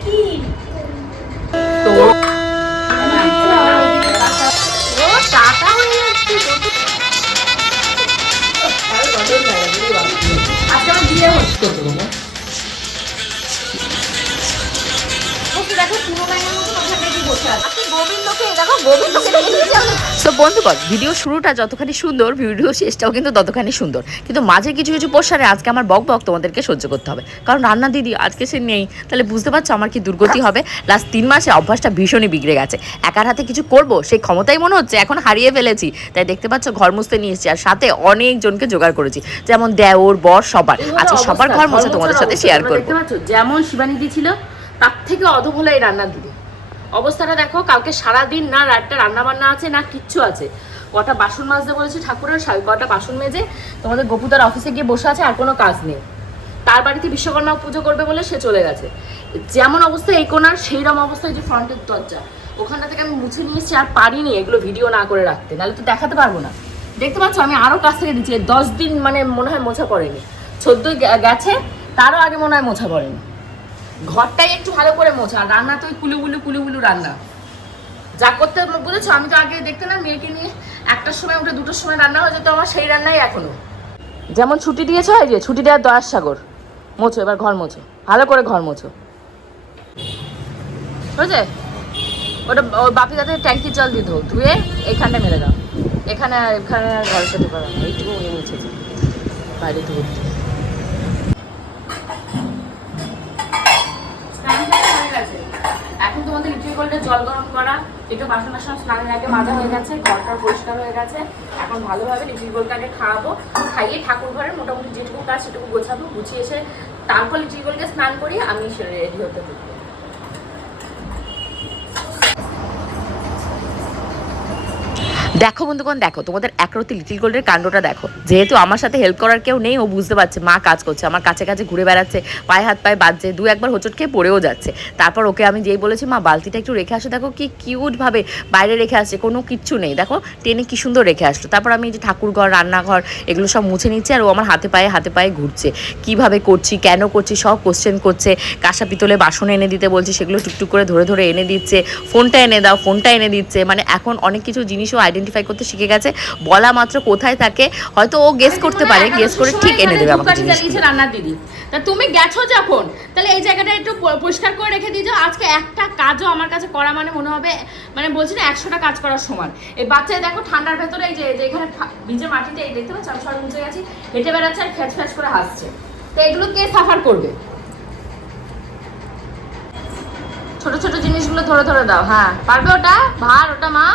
কি সো বন্ধুগণ ভিডিও শুরুটা যতখানি সুন্দর ভিডিও শেষটাও কিন্তু ততখানি সুন্দর। কিন্তু মাঝে কিছু কিছু পোস্টারে আজকে আমার বক বক তোমাদেরকে সহ্য করতে হবে। কারণ রান্না দিদি আজকে সে নেই তাহলে বুঝতে পারছ আমার কি দুর্গতি হবে? লাস্ট তিন মাসে অভ্যাসটা ভীষণই বিগড়ে গেছে। একার হাতে কিছু করব সেই ক্ষমতাই মনে হচ্ছে এখন হারিয়ে ফেলেছি। তাই দেখতে পাচ্ছ ঘর মুছতে নিয়ে এসেছি আর সাথে অনেকজনকে জোগাড় করেছি। যেমন দেওর বর সবার। আজকে সবার ঘর মুছে তোমাদের সাথে শেয়ার করব। যেমন শিবানীদি ছিল তার থেকে এই রান্নার দিদি। অবস্থাটা দেখো, কালকে সারাদিন না রাতটা রান্না বান্না আছে, না কিচ্ছু আছে। কটা বাসন মাজতে বলেছি ঠাকুরের কটা বাসন মেজে। তোমাদের গোপুদার অফিসে গিয়ে বসে আছে, আর কোনো কাজ নেই। তার বাড়িতে বিশ্বকর্মা পুজো করবে বলে সে চলে গেছে। যেমন অবস্থা এই কোনার সেই রকম অবস্থায় যে ফ্রন্টের দরজা। ওখানটা থেকে আমি মুছে নিয়ে এসেছি, আর পারিনি এগুলো ভিডিও না করে রাখতে। নাহলে তো দেখাতে পারব না। দেখতে পাচ্ছ, আমি আরও কাছ থেকে দিচ্ছি দশ দিন মানে মনে হয় মোছা পড়েনি। চোদ্দই গেছে, তারও আগে মনে হয় মোছা পড়েনি। ঘরটাই একটু ভালো করে মোছা। রান্না তো ওই কুলুগুলু কুলুগুলু রান্না। যা করতে বুঝেছ? আমি তো আগে দেখতে না মেয়েকে নিয়ে একটার সময় উঠে দুটোর সময় রান্না হয়ে যেত, আমার সেই রান্নাই এখনও। যেমন ছুটি দিয়েছ, এই যে ছুটি দেওয়ার দয়ার সাগর। মোছো, এবার ঘর মোছো। ভালো করে ঘর মোছো। বুঝেছে ওটা ওই বাপি কাছে ট্যাঙ্কির জল দিয়ে ধো, ধুয়ে এইখানটা মেরে দাও। এখানে এখানে ঘরে পারো না। এইটুকু উনি মুছেছে বাইরে ধুয়ে জল গরম করা, একটু বাসন বাসন স্নানের আগে মাজা হয়ে গেছে ঘরটা পরিষ্কার হয়ে গেছে। এখন ভালোভাবে আগে খাওয়াবো, খাইয়ে ঠাকুর ঘরে মোটামুটি যেটুকু কাজ সেটুকু গোছাবো, গুছিয়ে এসে তারপর লিচুই গোলকে স্নান করি আমি রেডি হতে থাকব দেখো বন্ধুগণ, দেখো, তোমাদের একরতি লিটিল গোল্ডের কাণ্ডটা দেখো। যেহেতু আমার সাথে হেল্প করার কেউ নেই, ও বুঝতে পারছে, মা কাজ করছে, আমার কাছে কাছে ঘুরে বেড়াচ্ছে, পায়ে হাত পায়ে বাজছে দু একবার হোঁচট খেয়ে পড়েও যাচ্ছে। তারপর ওকে আমি যেই বলেছি, মা, বালতিটা একটু রেখে আসো, দেখো কি কিউটভাবে বাইরে রেখে আসছে, কোনো কিচ্ছু নেই, দেখো, টেনে কি সুন্দর রেখে আসলো। তারপর আমি যে ঠাকুর ঘর, রান্নাঘর, এগুলো সব মুছে নিচ্ছি, আর ও আমার হাতে পায়ে হাতে পায়ে ঘুরছে। কীভাবে করছি, কেন করছি, সব কোশ্চেন করছে, কাঁসা পিতলে বাসন এনে দিতে বলছি, সেগুলো টুকটুক করে ধরে ধরে এনে দিচ্ছে, ফোনটা এনে দাও, ফোনটা এনে দিচ্ছে মানে এখন অনেক কিছু জিনিসও আইডেন্টিফাই করতে শিখে গেছে। বলা মাত্র কোথায় থাকে হয়তো ও গেস করতে পারে গেস করে ঠিক এনে দেবে আমাকে জিনিস রান্নার দিদি। তা তুমি গেছো যখন? তাহলে এই জায়গাটা একটু পরিষ্কার করে রেখে দিয়েছ আজকে একটা কাজও আমার কাছে করা মানে মনে হবে মানে বলছি না একশোটা কাজ করার সমান। এই বাচ্চায় দেখো ঠান্ডার ভেতরে এই যে এখানে ভিজে মাটিতে এই দেখতে পাচ্ছ? আমি সব মুছে গেছি হেঁটে বেড়াচ্ছে আর ফ্যাচ ফ্যাচ করে হাসছে। তো এগুলো কে সাফার করবে? ছোট ছোট জিনিসগুলো ধরে ধরে দাও হ্যাঁ। পারবে ওটা? ভার ওটা মা?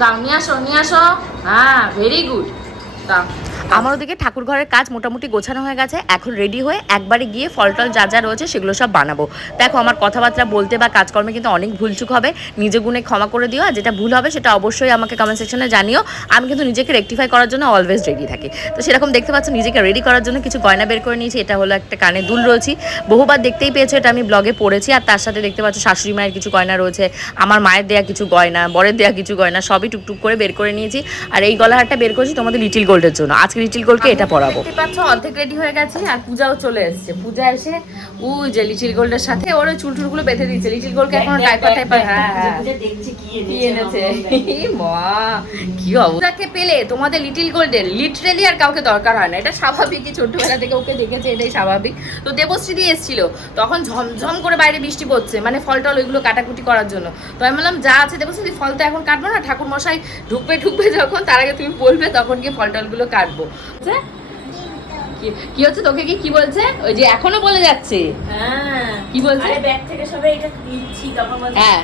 দাও নিয়ে আসো নিয়ে আসো। হ্যাঁ ভেরি গুড দাও। আমার ওদিকে ঠাকুর ঘরের কাজ মোটামুটি গোছানো হয়ে গেছে, এখন রেডি হয়ে একবারে গিয়ে ফল টল যা যা রয়েছে সেগুলো সব বানাবো। দেখো, আমার কথাবার্তা বলতে বা কাজকর্মে কিন্তু অনেক ভুলচুক হবে, নিজে গুণে ক্ষমা করে দিও, আর যেটা ভুল হবে সেটা অবশ্যই আমাকে কমেন্ট সেকশনে জানিও। আমি কিন্তু নিজেকে রেকটিফাই করার জন্য অলওয়েজ রেডি থাকি। তো সেরকম দেখতে পাচ্ছ, নিজেকে রেডি করার জন্য কিছু গয়না বের করে নিয়েছি, এটা হলো একটা কানে দুল রয়েছি। বহুবার দেখতেই পেয়েছ, এটা আমি ব্লগে পড়েছি, আর তার সাথে দেখতে পাচ্ছ, শাশুড়ি মায়ের কিছু গয়না রয়েছে, আমার মায়ের দেয়া কিছু গয়না, বরের দেয়া কিছু গয়না, সবই টুকটুক করে বের করে নিয়েছি। আর এই গলাহারটা বের করেছি তোমাদের লিটিল গোল্ডের জন্য। আজকে লিটিল গোল্ডকে এটা পরাবো দেখতে পাচ্ছ অর্ধেক রেডি হয়ে গেছে আর পূজাও চলে এসেছে। পূজা এসে ওই যে লিটিল গোল্ডের সাথে ওর চুল টুলগুলো বেঁধে দিয়েছে। লিটিল গোল্ডকে এখনও টাইপার টাইপার হ্যাঁ। দেখছি কি কি এনেছে? মা কি অবস্থাকে পেলে তোমাদের লিটিল গোল্ডের লিটারেলি আর কাউকে দরকার হয় না। এটা স্বাভাবিকই ছোটবেলা থেকে ওকে দেখেছে এটাই স্বাভাবিক। তো দেবশ্রী দিয়ে এসেছিল। তখন ঝমঝম করে বাইরে বৃষ্টি পড়ছে মানে ফল টল ওইগুলো কাটাকুটি করার জন্য। তো আমি বললাম যা আছে দেবশ্রী ফল তো এখন কাটবো না। ঠাকুর মশাই ঢুকবে ঢুকবে যখন তার আগে তুমি বলবে তখন গিয়ে ফল টলগুলো কাটবো। বুঝছে? কি- কি হচ্ছে? তোকে কি কি বলছে? ওই যে এখনও বলে যাচ্ছে। হ্যাঁ। কি বলছে? ব্যাগ থেকে সবাই এটা দিচ্ছি হ্যাঁ।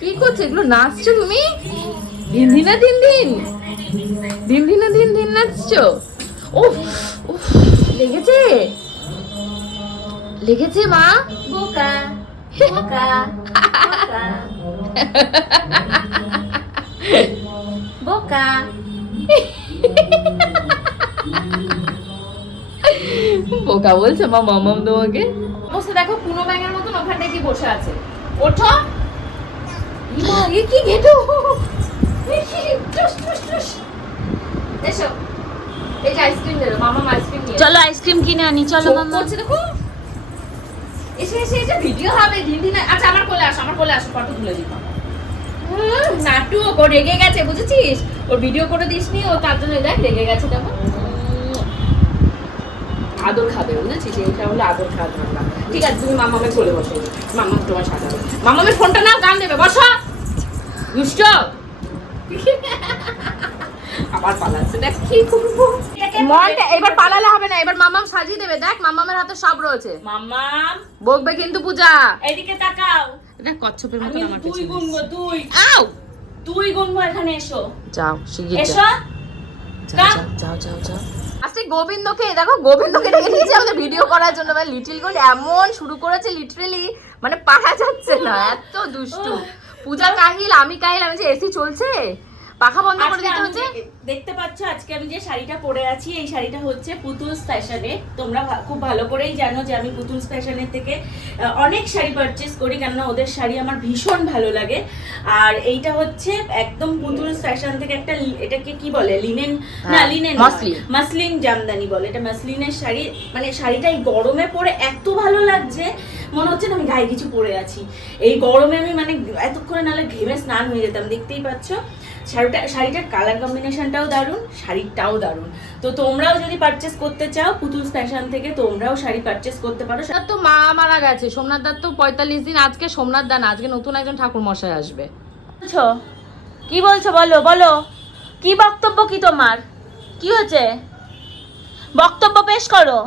কি করছ? এগুলো নাচছো তুমি? দিন দিন না দিন দিন? দিন দিন না দিন দিন নাচছো? ও লেগেছে? লেগেছে মা? বোকা বোকা। বোকা। বোকা বলছে মা মামাম তোমাকে? অবস্থা দেখো পুনো ব্যাঙের মতন ওখানে কি বসে আছে। ওঠো। এ কি ঘেটো। এসো। এই যে আইসক্রিম দেবো মামা আইসক্রিম নিয়ে চলো আইসক্রিম কিনে আনি চলো মামা। করছে দেখো। এসে এসে এসে ভিডিও হবে দিন দিন। আচ্ছা আমার কোলে আসো আমার কোলে আসো ফটো তুলে দিই। নাটক ও রেগে গেছে বুঝেছিস? ওর ভিডিও করে দিসনি ও তার জন্য দেখ রেগে গেছে দেখো। আদর খাবে বুঝেছিস? এইটা হলো আদর খাওয়ার ধান্দা। ঠিক আছে তুমি মামামের কোলে বসো। মামা তোমার সাজাবে মামামের ফোনটা নাও গান দেবে বসো। দুষ্ট। আবার পালাচ্ছে দেখ কি করব। মনটা এবার পালালে হবে না এবার মামাম সাজিয়ে দেবে দেখ মামামের হাতে সব রয়েছে। মামাম। বকবে কিন্তু পূজা। এদিকে তাকাও। এটা কচ্ছপের মতো আমার তুই পেছনে গুনবো তুই আও তুই গুনবো এখানে এসো। যাও শিগগির এসো। যাও যাও যাও যাও আজকে গোবিন্দকে দেখো গোবিন্দকে ডেকে নিয়েছে আমাদের ভিডিও করার জন্য। মানে লিটিল গোল এমন শুরু করেছে লিটারেলি মানে পারা যাচ্ছে না। এত দুষ্টু। পূজা কাহিল আমি কাহিল আমি যে এসি চলছে? পাখা বন্ধ করে দিতে হচ্ছে? দেখতে পাচ্ছ আজকে আমি যে শাড়িটা পরে আছি এই শাড়িটা হচ্ছে পুতুলস ফ্যাশনে তোমরা খুব ভালো করেই জানো যে আমি পুতুলস ফ্যাশনের থেকে অনেক শাড়ি পারচেস করি কেননা ওদের শাড়ি আমার ভীষণ ভালো লাগে। আর এইটা হচ্ছে একদম পুতুলস ফ্যাশন থেকে একটা এটাকে কি বলে? লিনেন না হ্যাঁ, লিনেন মসলিন। মাসলিন জামদানি বলে। এটা মাসলিনের শাড়ি। মানে শাড়িটা এই গরমে পরে এত ভালো লাগছে মনে হচ্ছে না আমি গায়ে কিছু পরে আছি। এই গরমে আমি মানে এতক্ষণে নাহলে ঘেমে স্নান হয়ে যেতাম দেখতেই পাচ্ছ? শাড়িটা শাড়িটার কালার কম্বিনেশনটাও দারুণ শাড়িটাও দারুণ। তো তোমরাও যদি পারচেস করতে চাও পুতুল ফ্যাশন থেকে তোমরাও শাড়ি পারচেস করতে পারো। তো মা মারা গেছে। সোমনাথ দার তো পঁয়তাল্লিশ দিন আজকে সোমনাথ দান আজকে নতুন একজন ঠাকুর মশাই আসবে। বলছো? কি বলছো বলো বলো। কি বক্তব্য কি তোমার? কি হয়েছে? বক্তব্য পেশ করো।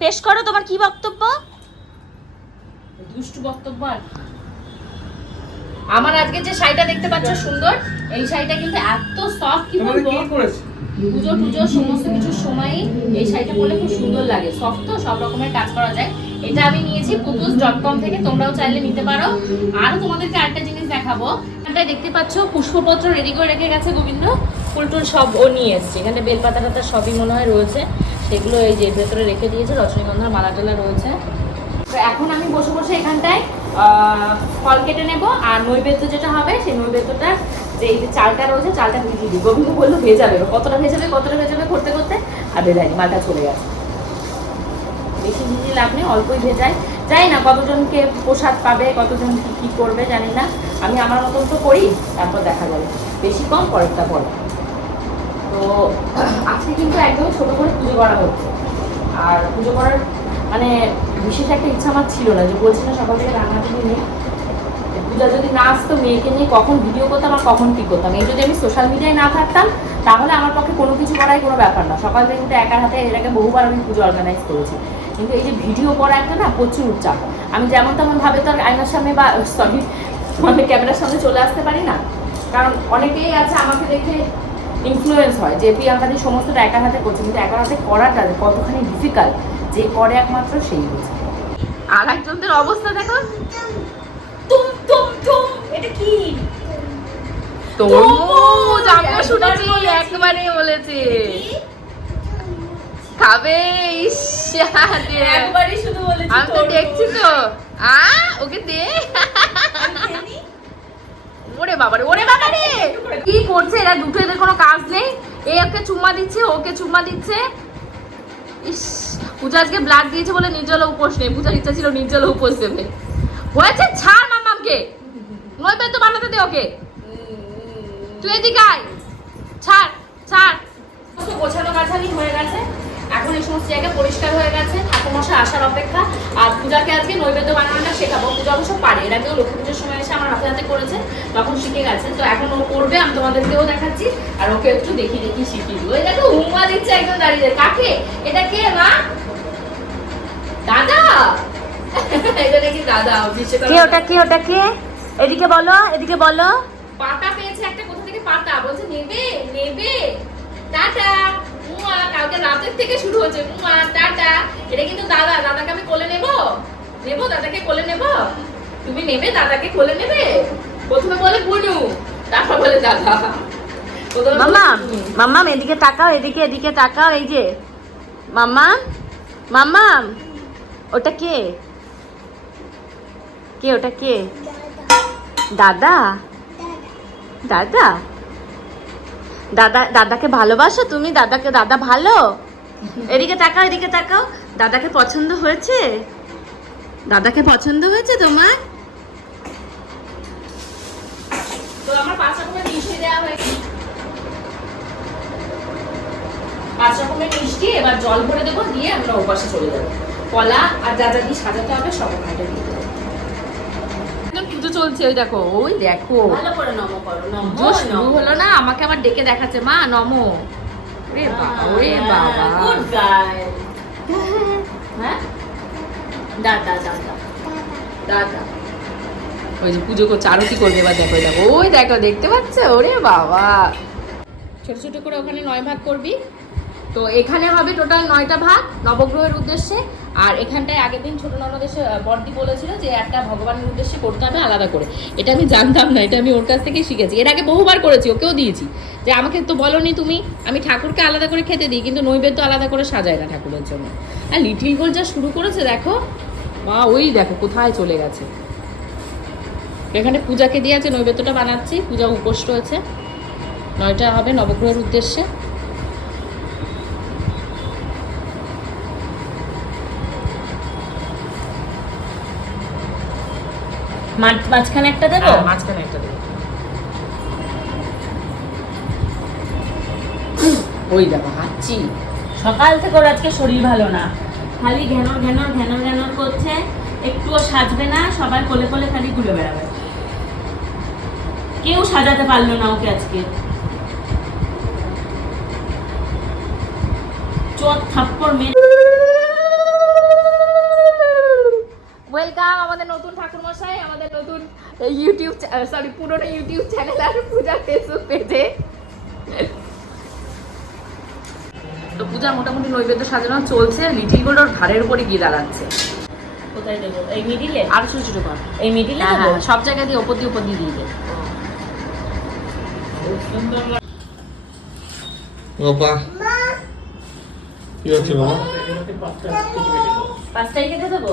পেশ করো তোমার কি বক্তব্য? দুষ্টু বক্তব্য আর? আমার আজকে যে শাড়িটা দেখতে পাচ্ছ সুন্দর এই শাড়িটা কিন্তু এত সফট কি বলব? পুজো টুজো সমস্ত কিছুর সময়ই এই শাড়িটা পরলে খুব সুন্দর লাগে। সফট তো সব রকমের কাজ করা যায়। এটা আমি নিয়েছি পুতুস ডট কম থেকে তোমরাও চাইলে নিতে পারো। আর তোমাদেরকে আরেকটা জিনিস দেখাবো। এখানটা দেখতে পাচ্ছ পুষ্পপত্র রেডি করে রেখে গেছে গোবিন্দ। ফুলটুল সব ও নিয়ে এসছে। এখানে বেলপাতা টাতা সবই মনে হয় রয়েছে। সেগুলো এই যে ভেতরে রেখে দিয়েছে রজনীগন্ধার মালা টালা রয়েছে। তো এখন আমি বসে বসে এখানটায় ফল কেটে নেব আর নৈবেদ্য যেটা হবে, সেই নৈবেদ্যটা যে এই যে চালটা রয়েছে, চালটা ভিজিয়ে দিই গোবিন্দ বলল ভেজাবে কতটা ভেজাবে কতটা ভেজাবে করতে করতে, আর ভেজায়নি, মালটা চলে গেছে। বেশি ভিজিয়ে লাভ নেই, অল্পই ভেজায় জানি না কতজনকে প্রসাদ পাবে, কতজন কি কি করবে, জানি না। আমি আমার মতন তো করি, তারপর দেখা যাবে। বেশি কম, পরেরটা পরে তো, আজকে কিন্তু একদম ছোটো করে পুজো করা হচ্ছে। আর পুজো করার মানে বিশেষ একটা ইচ্ছা আমার ছিল না, যে বলছি না সকাল থেকে রান্না থেকে নেই। পূজা যদি না আসতো, মেয়েকে নিয়ে কখন ভিডিও করতাম আর কখন কী করতাম? এই যদি আমি সোশ্যাল মিডিয়ায় না থাকতাম, তাহলে আমার পক্ষে কোনো কিছু করাই কোনো ব্যাপার না। সকাল থেকে কিন্তু একার হাতে এর আগে বহুবার আমি পুজো অর্গানাইজ করেছি। কিন্তু এই যে ভিডিও করা একটা না, প্রচুর চাপ। আমি যেমন তেমন ভাবে তো আয়নার সামনে বা সরি আমাদের ক্যামেরার সামনে চলে আসতে পারি না। কারণ অনেকেই আছে আমাকে দেখে ইনফ্লুয়েন্স হয়, যে প্রিয়াঙ্কাদি সমস্তটা একার হাতে করছে, কিন্তু একার হাতে করাটা কতখানি ডিফিকাল্ট যে করে একমাত্র সেই বুঝে আর একজনদের অবস্থা দেখো। তুম তুম তুম এটা কি? তরমুজ একবার শুনেছি একবারে বলেছে। খাবে শুধু বলেছি আমি তো দেখছি তো। আ ওকে দে? ওরে বাবা রে ওরে বাবা রে কি করছে এরা? দুটো এদের কোনো কাজ নেই। এ ওকে চুম্মা দিচ্ছে ওকে চুম্মা দিচ্ছে। ইস পূজা আজকে ব্লাড দিয়েছে বলে নির্জল উপোস নেই। পূজার ইচ্ছা ছিল নির্জল উপোস দেবে। হয়েছে, ছাড় মামাকে মামামকে তো বানাতে দে ওকে। তুই এদিকে আয়। ছাড় ছাড়। গোছানো গাছানি হয়ে গেছে। এখন এই সমস্ত জায়গা পরিষ্কার হয়ে গেছে ঠাকুরমশাই আসার অপেক্ষা। আর পূজাকে আজকে নৈবেদ্য বানানোটা শেখাবো। পূজা অবশ্য পারে এর আগেও লক্ষ্মী পুজোর সময় এসে আমার হাতে হাতে করেছে তখন শিখে গেছে। তো এখন ও করবে আমি তোমাদেরকেও দেখাচ্ছি আর ওকে একটু দেখি দেখি শিখিয়ে দিবো এই দেখো উমা দিচ্ছে একদম দাঁড়িয়ে কাকে? এটা কে মা? দাদা? এটা নাকি দাদা কে ওটা কে ওটা কে? এদিকে বলো এদিকে বলো। পাতা পেয়েছে একটা কোথা থেকে পাতা? বলছে নেবে নেবে। রাতের থেকে শুরু হচ্ছে। মুয়া টাটা। এটা কিন্তু দাদা দাদাকে আমি কোলে নেব? নেব? দাদাকে কোলে নেব? তুমি নেবে? দাদাকে কোলে নেবে? প্রথমে বলে বুনু তারপর বলে দাদা। মাম্মা মাম্মাম এদিকে তাকাও এদিকে এদিকে তাকাও এই যে। মাম্মা মাম্মাম ওটা কে? কে ওটা কে? দাদা? দাদা? দাদা দাদাকে ভালোবাসো? তুমি দাদাকে দাদা ভালো? এদিকে তাকাও এদিকে তাকাও। দাদাকে পছন্দ হয়েছে? দাদাকে পছন্দ হয়েছে তোমার? তো আমার পাঁচ রকমের মিষ্টি দেওয়া হয়েছে। পাঁচ রকমের মিষ্টি এবার জল ভরে দেবো দিয়ে আমরা ওপাশে চলে যাব। কলা আর যা যা দিয়ে সাজাতে হবে সব ওখানে দিয়ে দেবো। পুজো চলছে ওই দেখো ওই দেখো। ভালো করে নম করো নম। হলো না আমাকে আবার ডেকে দেখাচ্ছে মা নমো। ওরে বাবা ওরে বাবা গুড গার্ল হ্যাঁ দাদা দাদা দাদা ওই যে পুজো করছে আরতি করবে? এবার দেখো দেখো। ওই দেখো দেখতে পাচ্ছ? ওরে বাবা। ছোট ছোট করে ওখানে নয় ভাগ করবি। তো এখানে হবে টোটাল নয়টা ভাগ নবগ্রহের উদ্দেশ্যে। আর এখানটায় আগের দিন ছোট ননদ আহ, বলেছিল যে একটা ভগবানের উদ্দেশ্যে করতে হবে আলাদা করে। এটা আমি জানতাম না এটা আমি ওর কাছ থেকে শিখেছি। এর আগে বহুবার করেছি ওকেও দিয়েছি। যে আমাকে তো বলনি তুমি আমি ঠাকুরকে আলাদা করে খেতে দিই কিন্তু নৈবেদ্য আলাদা করে সাজায় না ঠাকুরের জন্য। আর লিটিল গোল যা শুরু করেছে দেখো বা ওই দেখো কোথায় চলে গেছে। এখানে পূজাকে দিয়ে আছে নৈবেদ্যটা বানাচ্ছি পূজা উপোস রয়েছে। নয়টা হবে নবগ্রহের উদ্দেশ্যে। মাঝখানে একটা দেবো? হ্যাঁ, মাঝখানে একটা দেবো। ওই দেখো হাঁচি। সকাল থেকে ওর আজকে শরীর ভালো না। খালি ঘ্যানর ঘ্যানর ঘ্যানর ঘ্যানর করছে। একটুও সাজবে না সবাই কোলে কোলে খালি ঘুরে বেড়াবে। কেউ সাজাতে পারল না ওকে আজকে। চোর থাপ্পড় মেরে ওয়েলকাম আমাদের নতুন ঠাকুরমশাই আমাদের নতুন ইউটিউব সরি পুরোনো ইউটিউব চ্যানেল আর পূজা ফেসবুক পেজে তো পূজা মোটামুটি নৈবেদ্য সাজানো চলছে লিটিল গোল্ড ওর ঘাড়ের উপরে গিয়ে দাঁড়াচ্ছে। কোথায় দেবো? এই মিডিলে আর ছোট ছোট কর এই মিডিলে হ্যাঁ হ্যাঁ সব জায়গায় দিয়ে ওপর দিয়ে ওপর দিয়ে দিয়ে দে বাবা। কি হচ্ছে বাবা? পাঁচটাই কেটে দেবো?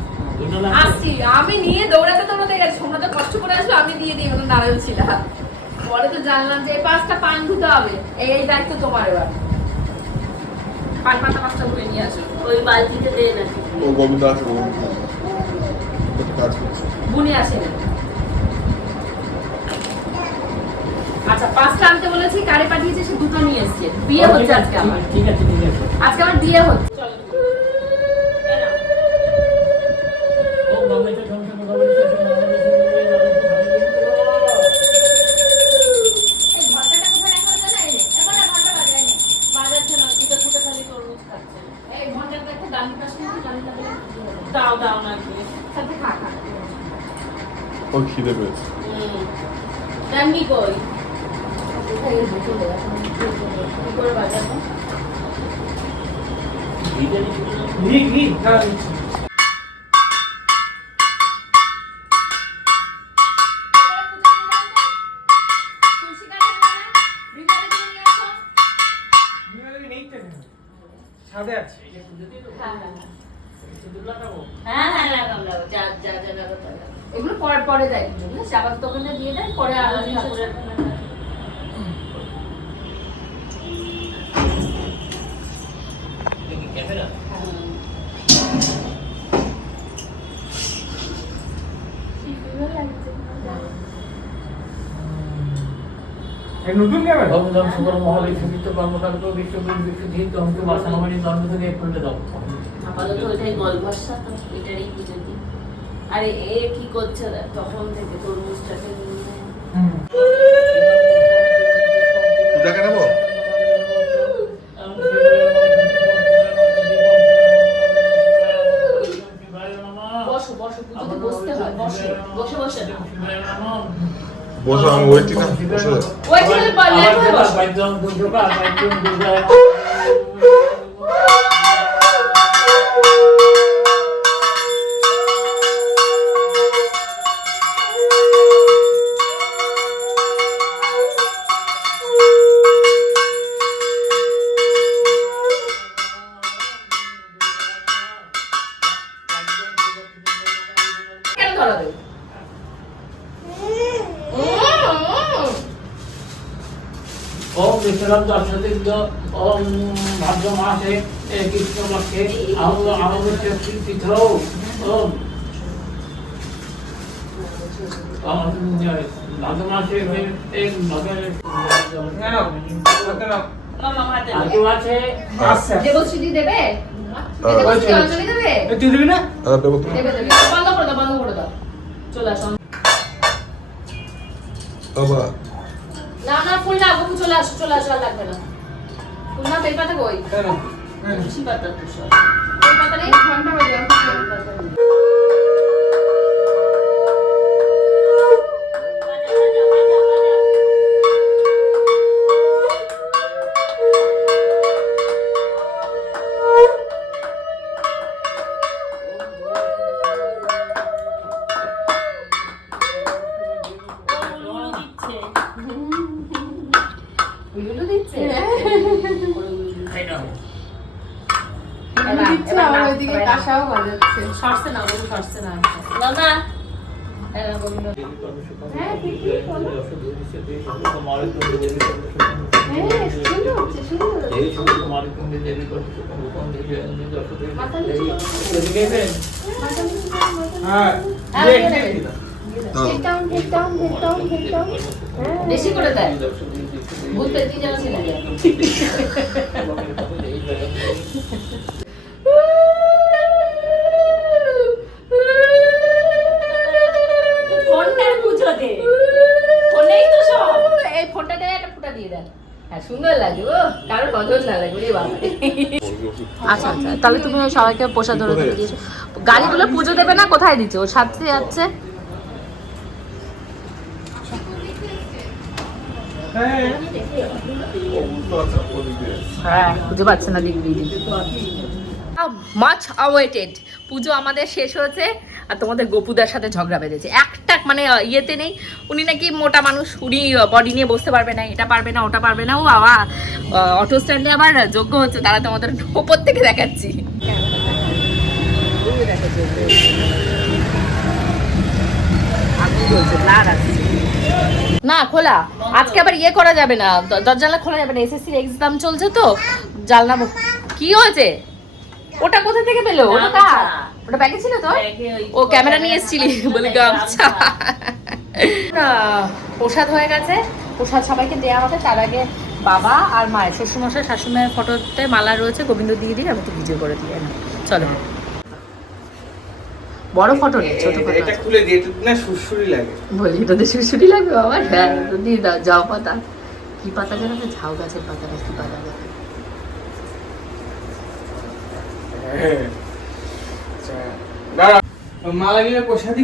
আসছি আমি নিয়ে দৌড়াতে দৌড়াতে গেছি। তোমরা তো কষ্ট করে আসবে আমি দিয়ে দিই ওখানে দাঁড়ানো ছিলাম। পরে তো জানলাম যে এই পাঁচটা পান ধুতে হবে। এই দায়িত্ব তোমার এবার। পান পাতা পাঁচটা ধুয়ে নিয়ে আসো। ওই বালতিতে দে না। ও গোবিন্দ আছে গোবিন্দ আছে। একটা কাজ করছে। বুনে আসে না। আচ্ছা পাঁচটা আনতে বলেছি কারে পাঠিয়েছে সে দুটো নিয়ে এসছে। বিয়ে হচ্ছে আজকে আমার। ঠিক আছে ঠিক আছে। আজকে আমার বিয়ে হচ্ছে ও বাবা তো সংসার বাবা তো এই ঘন্টাটা কোথায় রাখা হলো জানো? এই নে, এখন আর ঘণ্টা বাজায়নি। বাজাচ্ছে না, ফুটে ফুটে খালি তরমুজ খাচ্ছে। এই ঘন্টাটা একটু ডান পাশে নিয়ে ডানটা দিয়ে দাও দাও না দিয়ে সাথে খা, খা। ও খিদে পেয়েছে কই কোথায় গেছে? চলে বুঝলে? আপাতত দিয়ে দেয় পরে আরও ঠাকুরের ক্যামেরা নতুন ক্যামেরা ভগবান কর্মকাণ্ড থেকে দাও। আপাতত ওইটাই গল্পসা তো এটারই পুজো দিই আরে এ কি করছে তখন থেকে তরমুজটাকে নিয়ে না না না ফুল চলে আসো আসো আর লাগবে ফুল না খুশি পাতা ঘণ্টা বাজা, head down, head down, head down. হ্যাঁ। বেশি করে দেয় ভূত পেতে যেন সুন্দর লাগে ও কারোর নজর না লাগে আচ্ছা আচ্ছা তাহলে তুমি সবাইকে প্রসাদ ধরে ধরে দিয়েছ। গাড়িগুলো পুজো দেবে না? কোথায় দিচ্ছে? ওর সাথে যাচ্ছে? হ্যাঁ। খুঁজে পাচ্ছে না দিক দিদি মাচ অওয়েটেড পুজো আমাদের শেষ হয়েছে আর তোমাদের গোপুদার সাথে ঝগড়া বেঁধেছে। একটা মানে ইয়েতে নেই। উনি নাকি মোটা মানুষ, উনি বডি নিয়ে বসতে পারবে না, এটা পারবে না, ওটা পারবে না। ও বাবা অটো স্ট্যান্ডে আবার যোগ্য হচ্ছে, তারা তোমাদের ওপর থেকে দেখাচ্ছি। না, খোলা। আজকে আবার ইয়ে করা যাবে না। দরজালা খোলা যাবে না। এসএসসির এক্সাম চলছে তো। জানলা ব- কি হয়েছে? ওটা কোথা থেকে পেল? ওটা কার? ওটা ব্যাগে ছিল তো ও ক্যামেরা নিয়ে এসেছিলি বলে গামছা। প্রসাদ হয়ে গেছে। প্রসাদ সবাইকে দেওয়া হবে। তার আগে বাবা আর মায়ের শ্বশুরমশাই শাশুড়িমায়ের ফটোতে মালা রয়েছে। গোবিন্দ দিয়ে দিই আমি তো ভিডিও করে দিয়ে না চলো। বড় ফটো নেই ছোট ফটো এটা খুলে দিয়ে এটা না সুরসুরি লাগে। বলি তোদের শুশুরি লাগবে বাবা। হ্যাঁ তো দিয়ে দাও যাও পাতা। কি পাতা একটা ঝাউ গাছের পাতা না কি পাতা? যেন। আচ্ছা,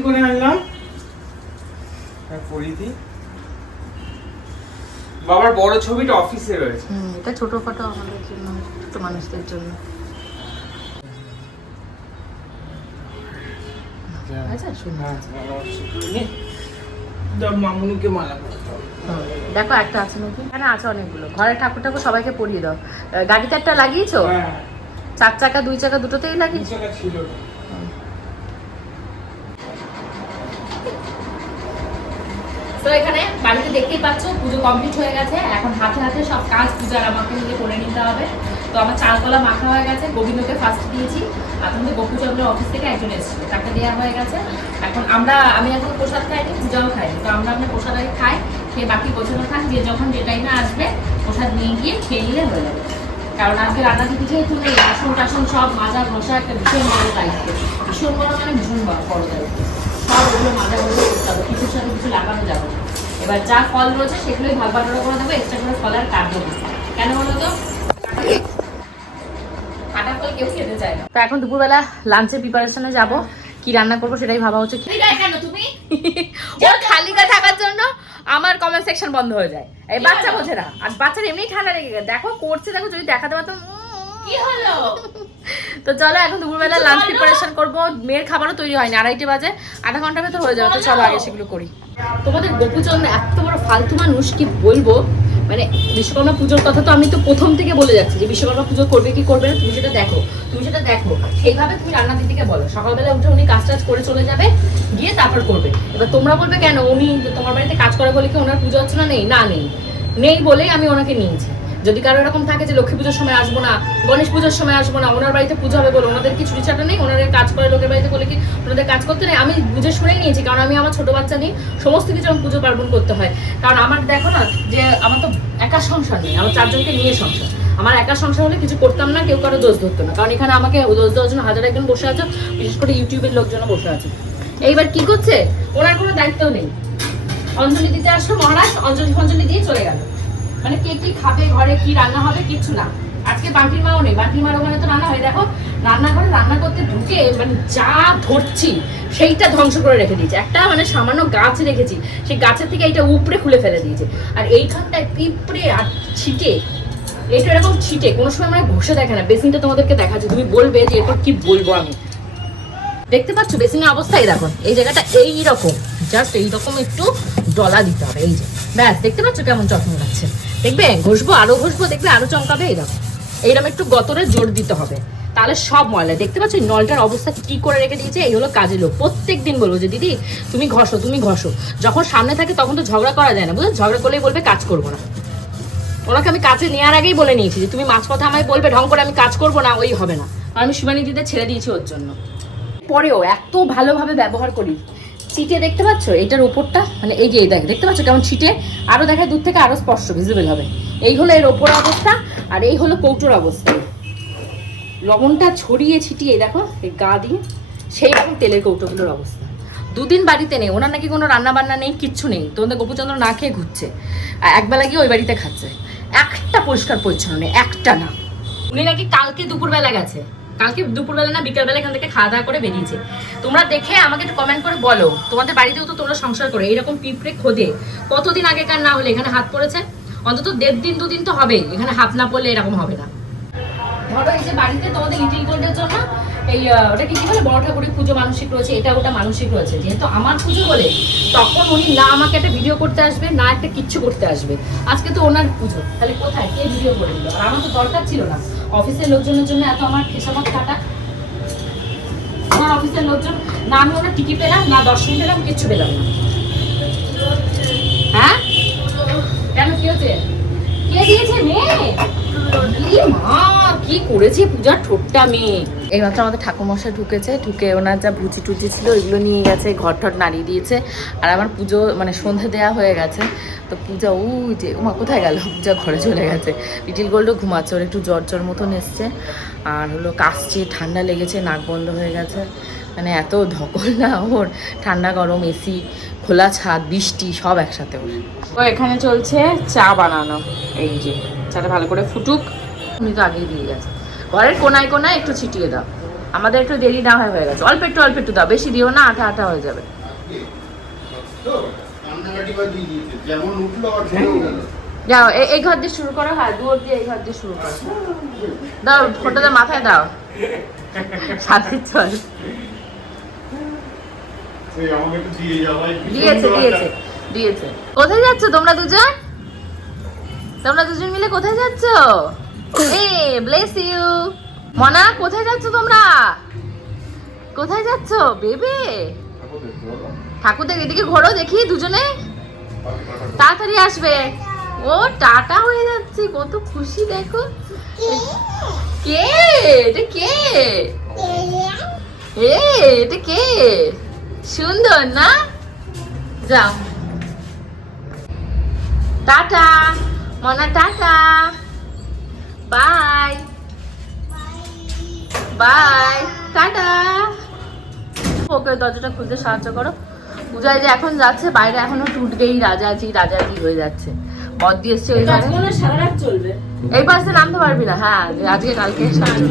করে আনলাম। হ্যাঁ বাবার বড় ছবিটা অফিসে রয়েছে। হুম এটা ছোট ফটো আমাদের জন্য ছোট মানুষদের জন্য। আচ্ছা হ্যাঁ, মালা দেখো একটা আছে নাকি এখানে আছে অনেকগুলো। ঘরে ঠাকুর ঠাকুর সবাইকে পরিয়ে দাও। গাড়িতে একটা লাগিয়েছো? হ্যাঁ। চার চাকা দুই চাকা দুটোতেই না। তো এখানে বাড়িতে দেখতেই পাচ্ছ পুজো কমপ্লিট হয়ে গেছে। এখন হাতে হাতে সব কাজ পূজার আমাকে নিজে করে নিতে হবে। তো আমার চালকলা মাখা হয়ে গেছে গোবিন্দকে ফার্স্ট দিয়েছি। আর তোমাদের গোপুচন্দ্রের অফিস থেকে একজন এসেছিল তাকে দেওয়া হয়ে গেছে। এখন আমরা আমি এখন প্রসাদ খাইনি পূজাও খাইনি। তো আমরা আপনার প্রসাদ আগে খাই খেয়ে বাকি গোছানো থাক যে যখন যে টাইমে আসবে প্রসাদ নিয়ে গিয়ে খেয়ে নিলে হয়ে যাবে। কারণ আজকে রান্না দিতে যেহেতু নেই বাসন টাসন সব মাজা ঘষা একটা ভীষণ বড় দায়িত্ব। ভীষণ বড় মানে ভীষণ বড় দায়িত্ব সব ওগুলো মাজা ঘষা করতে হবে কিছুর সাথে কিছু লাগানো যাবে না। এবার যা ফল রয়েছে সেগুলোই ভাগ বাটোরা করে দেবো এক্সট্রা করে ফল আর কাটবো না। কেন বলো তো? কাটা ফল কেউ খেতে চায় না। তো এখন দুপুরবেলা লাঞ্চের প্রিপারেশনে যাব। কি রান্না করব সেটাই ভাবা হচ্ছে। তুমি ওর খালিকা থাকার জন্য? আমার কমেন্ট সেকশন বন্ধ হয়ে যায়। এই বাচ্চা বোঝে না আর বাচ্চার এমনি ঠান্ডা লেগে গেছে। দেখো করছে দেখো যদি দেখাতে পারতাম কি হলো? তো চলো এখন দুপুরবেলা লাঞ্চ প্রিপারেশন করব। মেয়ের খাবারও তৈরি হয়নি আড়াইটে বাজে। আধা ঘণ্টা ভেতর হয়ে যাবে তো চলো আগে সেগুলো করি। তোমাদের গোপুচন্দ্র এত বড় ফালতু মানুষ কি বলব? মানে বিশ্বকর্মা পুজোর কথা তো আমি তো প্রথম থেকে বলে যাচ্ছি যে বিশ্বকর্মা পুজো করবে কি করবে না, তুমি সেটা দেখো, তুমি সেটা দেখো। সেইভাবে তুমি রান্না দিদিকে বলো, সকালবেলা উঠে উনি কাজ টাজ করে চলে যাবে, গিয়ে তারপর করবে। এবার তোমরা বলবে কেন, উনি তোমার বাড়িতে কাজ করে বলে কি ওনার পুজো অর্চনা নেই? না, নেই। নেই বলেই আমি ওনাকে নিয়েছি। যদি কারও এরকম থাকে যে লক্ষ্মী পুজোর সময় আসব না, গণেশ পুজোর সময় আসব না, ওনার বাড়িতে পুজো হবে বলে, ওনাদের কি ছুটি ছাটা নেই? ওনাদের কাজ করে, লোকের বাড়িতে বলে কি ওনাদের কাজ করতে নেই? আমি বুঝে শুনেই নিয়েছি, কারণ আমি আমার ছোট বাচ্চা নিয়ে সমস্ত কিছু আমার পুজো পার্বণ করতে হয়। কারণ আমার দেখো না যে আমার তো একা সংসার নেই, আমার চারজনকে নিয়ে সংসার। আমার একা সংসার হলে কিছু করতাম না, কেউ কারও দোষ ধরতো না। কারণ এখানে আমাকে দোষ দেওয়ার জন্য হাজার একজন বসে আছে, বিশেষ করে ইউটিউবের লোকজনও বসে আছে। এইবার কি করছে? ওনার কোনো দায়িত্ব নেই। অঞ্জলি দিতে আসলো, মহারাজ অঞ্জলি ফঞ্জলি দিয়ে চলে গেল। মানে কে কি খাবে, ঘরে কি রান্না হবে, কিচ্ছু না। আজকে বান্টির মাও নেই। বান্টির মার ওখানে তো রান্না হয়। দেখো, রান্নাঘরে রান্না করতে ঢুকে মানে যা ধরছি, সেইটা ধ্বংস করে রেখে দিয়েছে। একটা মানে সামান্য গাছ রেখেছি, সেই গাছের থেকে এইটা উপড়ে খুলে ফেলে দিয়েছে। আর এইখানটায় পিঁপড়ে আর ছিটে এটা এরকম ছিটে, কোনো সময় মানে ঘষে দেখে না। বেসিনটা তোমাদেরকে দেখাচ্ছে। তুমি বলবে যে এরপর কি বলব আমি। দেখতে পাচ্ছ? বেসিনের অবস্থাই দেখো। এই জায়গাটা এই রকম জাস্ট এইরকম একটু ডলা দিতে হবে। এই যে। ব্যাস, দেখতে পাচ্ছ কেমন যত্ন লাগছে দেখবে? ঘষবো, আরও ঘষবো, দেখবে আরও চমকাবে এই দেখো এইরকম একটু গতরে জোর দিতে হবে। তাহলে সব ময়লা, দেখতে পাচ্ছ নলটার অবস্থা কি করে রেখে দিয়েছে? এই হলো কাজের লোক। প্রত্যেক দিন বলব যে, দিদি, তুমি ঘষো তুমি ঘষো। যখন সামনে থাকে তখন তো ঝগড়া করা যায় না, বুঝলে? ঝগড়া করলেই বলবে, কাজ করব না। ওনাকে আমি কাজে নেওয়ার আগেই বলে নিয়েছি যে, তুমি মাছ কথা আমায় বলবে, ঢং করে আমি কাজ করব না, ওই হবে না। আমি শিবানী দিতে ছেড়ে দিয়েছি ওর জন্য। পরেও এত ভালোভাবে ব্যবহার করি। ছিটে দেখতে পাচ্ছ? এটার উপরটা মানে এই যে এই দেখ, দেখতে পাচ্ছ কেমন ছিটে আরও দেখায় দূর থেকে আরও স্পষ্ট ভিজিবল হবে। এই হলো এর ওপর অবস্থা, আর এই হলো কৌটোর অবস্থা। লবণটা ছড়িয়ে ছিটিয়ে দেখো, এই গা দিয়ে, সেই রকম তেলের কৌটোগুলোর অবস্থা। দুদিন বাড়িতে নেই, ওনার নাকি কোনো রান্না বান্না নেই, কিচ্ছু নেই। তোমাদের গোপুচন্দ্র না খেয়ে ঘুরছে। একবেলা গিয়ে ওই বাড়িতে খাচ্ছে। একটা পরিষ্কার পরিচ্ছন্ন নেই, একটা না। উনি নাকি কালকে দুপুরবেলা গেছে। কালকে দুপুরবেলা না বিকালবেলা এখান থেকে খাওয়া দাওয়া করে বেরিয়েছে। তোমরা দেখে আমাকে একটু কমেন্ট করে বলো, তোমাদের বাড়িতেও তো তোমরা সংসার করে, এরকম পিঁপড়ে খোদে। কতদিন আগেকার না হলে এখানে হাত পড়েছে? অন্তত দেড় দিন দুদিন তো হবেই, এখানে হাত না পড়লে এরকম হবে না। ধরো এই যে বাড়িতে তোমাদের লিটিল গোল্ডের জন্য এই ওটা কি বলে? বড় ঠাকুরের পুজো মানসিক রয়েছে, এটা ওটা মানসিক রয়েছে। যেহেতু আমার পুজো বলে, তখন উনি না আমাকে একটা ভিডিও করতে আসবে, না একটা কিচ্ছু করতে আসবে। আজকে তো ওনার পুজো, তাহলে কোথায়? কে ভিডিও করে দিল? আর আমার তো দরকার ছিল না। অফিসের লোকজনের জন্য এত আমার খেসামত কাটা? আমার অফিসের লোকজন, না আমি ওনার টিকিট পেলাম, না দর্শন পেলাম, কিচ্ছু পেলাম না। হ্যাঁ? কেন কি হচ্ছে? কে দিয়েছে মেয়ে? মা? কি করেছে পূজার ঠোঁটটা মেয়ে? এইমাত্র আমাদের ঠাকুরমশাই ঢুকেছে ঢুকে ওনার যা ভুচি টুচি ছিল ওইগুলো নিয়ে গেছে ঘর ঠট নাড়িয়ে দিয়েছে। আর আমার পুজো মানে সন্ধে দেওয়া হয়ে গেছে। তো পূজা ও যে উমা কোথায় গেল? পূজা ঘরে চলে গেছে। লিটিল গোল্ডও ঘুমাচ্ছে ওর একটু জ্বর জ্বর মতন এসছে। আর হলো কাশছে ঠান্ডা লেগেছে নাক বন্ধ হয়ে গেছে। মানে এত ধকল না ওর। ঠান্ডা গরম এসি খোলা ছাদ বৃষ্টি সব একসাথে ওর। তো এখানে চলছে চা বানানো। এই যে চাটা ভালো করে ফুটুক। উনি তো আগেই দিয়ে গেছে। ঘরের কোনায় কোনায় একটু ছিটিয়ে দাও। আমাদের একটু দেরি না হয়ে গেছে। অল্প একটু অল্প একটু দাও। বেশি দিও না, আঠা আঠা হয়ে যাবে। যাও এই- ঘর দিয়ে শুরু হ্যাঁ দুয়ার দিয়ে এই ঘর দিয়ে শুরু দাও মাথায় দাও। সাথে চল। কোথায় যাচ্ছ তোমরা দুজন? তোমরা দুজন মিলে কোথায় যাচ্ছ? এ ব্লেস ইউ মনা কোথায় যাচ্ছ তোমরা? কোথায় যাচ্ছ বেবে? ঠাকুর দেখ এদিকে ঘোরো দেখি দুজনে। তাড়াতাড়ি আসবে। ও টাটা হয়ে যাচ্ছে কত খুশি দেখো। কে? এটা কে? এ এটা কে? সুন্দর না? যাও। টাটা মনা ta ta. Bye bye ta ta okay দরজাটা খুলতে সাহায্য করো। পূজায় যে এখন যাচ্ছে বাইরে এখনও টুটগেই রাজাজি রাজাজি হয়ে যাচ্ছে। বদ দিয়ে এসছে ওই চলবে। এই পাশে নামতে পারবি না। হ্যাঁ আজকে কালকে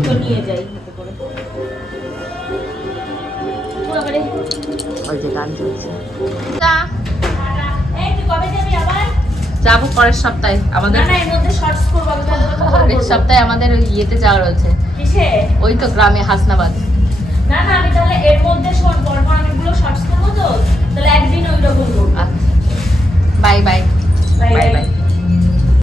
তো নিয়ে যাই ওই যে গান চলছে। কবে যাবি আবার? যাব পরের সপ্তাহে। আমাদের পরের সপ্তাহে আমাদের ওই ইয়েতে যাওয়া রয়েছে। ওই তো গ্রামে হাসনাবাদ। না না আমি তাহলে এর মধ্যে শোন পরপর অনেকগুলো শর্টস করব তো? তাহলে একদিন ওই রকম আচ্ছা। Bye bye. Bye bye.